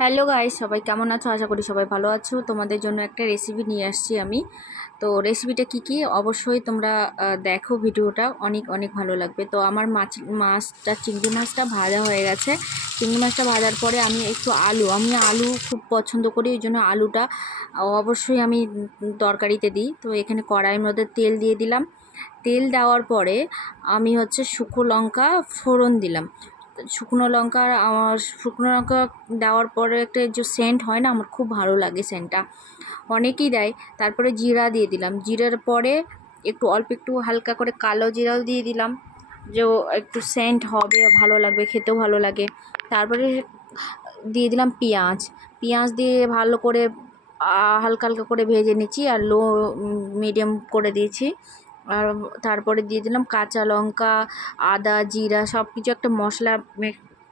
Hello guys, সবাই কেমন আছো? আশা করি সবাই ভালো আছো। তোমাদের জন্য একটা রেসিপি নিয়ে আসছি আমি। তো রেসিপিটা কি অবশ্যই তোমরা দেখো, ভিডিওটা অনেক অনেক ভালো লাগবে। তো আমার চিংড়ি মাছটা ভাজা হয়ে গেছে। চিংড়ি মাছটা ভাজার পরে আমি একটু আমি আলু খুব পছন্দ করি, ওই জন্য আলুটা অবশ্যই আমি তরকারিতে দিই। তো এখানে কড়াইয়ের মধ্যে তেল দিয়ে দিলাম। তেল দেওয়ার পরে আমি শুকনো লঙ্কা ফোড়ন দিলাম। শুকনো লঙ্কা দেওয়ার পরে একটা যে সেন্ট হয় না, আমার খুব ভালো লাগে সেন্টটা, অনেকেই দেয়। তারপরে জিরা দিয়ে দিলাম। জিরার পরে একটু হালকা করে কালো জিরাও দিয়ে দিলাম, যে একটু সেন্ট হবে, ভালো লাগবে, খেতেও ভালো লাগে। তারপরে দিয়ে দিলাম পেঁয়াজ। পেঁয়াজ দিয়ে ভালো করে হালকা হালকা করে ভেজে নিচ্ছি, আর মিডিয়াম করে দিয়েছি। আর তারপরে দিয়ে দিলাম কাঁচা লঙ্কা, আদা, জিরা, সব কিছু একটা মশলা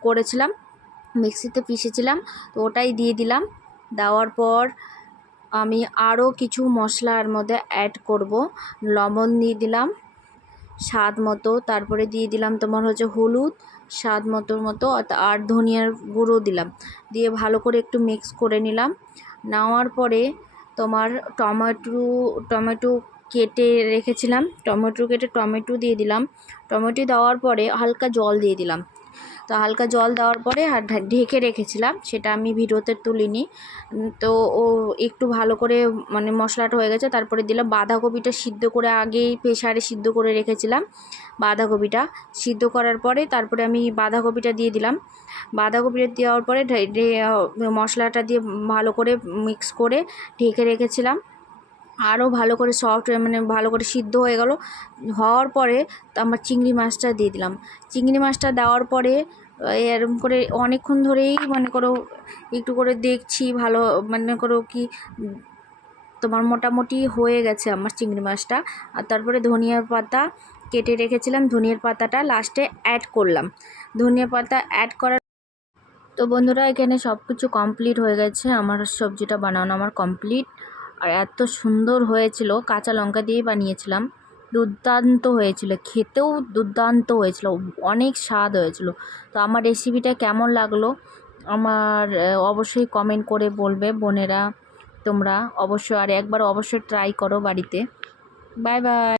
করেছিলাম, মিক্সিতে পিষেছিলাম, তো ওটাই দিয়ে দিলাম। দেওয়ার পর আমি আরও কিছু মশলার মধ্যে অ্যাড করব। লবণ দিয়ে দিলাম স্বাদ মতো, তারপরে দিয়ে দিলাম তোমার হলুদ স্বাদ মতো, আর ধনিয়ার গুঁড়ো দিলাম। দিয়ে ভালো করে একটু মিক্স করে নিলাম। নেওয়ার পরে তোমার টমেটো কেটে রেখেছিলাম, টমেটো দিয়ে দিলাম। টমেটো দেওয়ার পরে হালকা জল দিয়ে দিলাম। তো হালকা জল দেওয়ার পরে আর ঢেকে রেখেছিলাম, সেটা আমি ভিডিওতে তুলিনি। তো ও একটু ভালো করে মশলাটা হয়ে গেছে। তারপরে দিলাম বাঁধাকপিটা, সিদ্ধ করে আগেই প্রেসারে সিদ্ধ করে রেখেছিলাম। বাঁধাকপিটা সিদ্ধ করার পরে তারপরে আমি বাঁধাকপিটা দিয়ে দিলাম। বাঁধাকপিটা দেওয়ার পরে মশলাটা দিয়ে ভালো করে মিক্স করে ঢেকে রেখেছিলাম। আরও ভালো করে সফট ভালো করে সিদ্ধ হয়ে গেল। হওয়ার পরে তো আমার চিংড়ি মাছটা দিয়ে দিলাম। চিংড়ি মাছটা দেওয়ার পরে এরকম করে অনেকক্ষণ ধরেই একটু করে দেখছি, ভালো কি তোমার মোটামুটি হয়ে গেছে আমার চিংড়ি মাছটা। আর তারপরে ধনিয়ার পাতা কেটে রেখেছিলাম, ধনিয়ার পাতাটা লাস্টে অ্যাড করলাম। ধনিয়া পাতা অ্যাড করার তো বন্ধুরা, এখানে সব কিছু কমপ্লিট হয়ে গেছে, আমার সবজিটা বানানো আমার কমপ্লিট। আর এত সুন্দর হয়েছিল, কাঁচা লঙ্কা দিয়েই বানিয়েছিলাম, দুর্দান্ত হয়েছিল, খেতেও দুর্দান্ত হয়েছিল, অনেক স্বাদ হয়েছিল। তো আমার রেসিপিটা কেমন লাগলো আমার অবশ্যই কমেন্ট করে বলবে বোনেরা। তোমরা অবশ্যই আর একবার অবশ্যই ট্রাই করো বাড়িতে। Bye bye.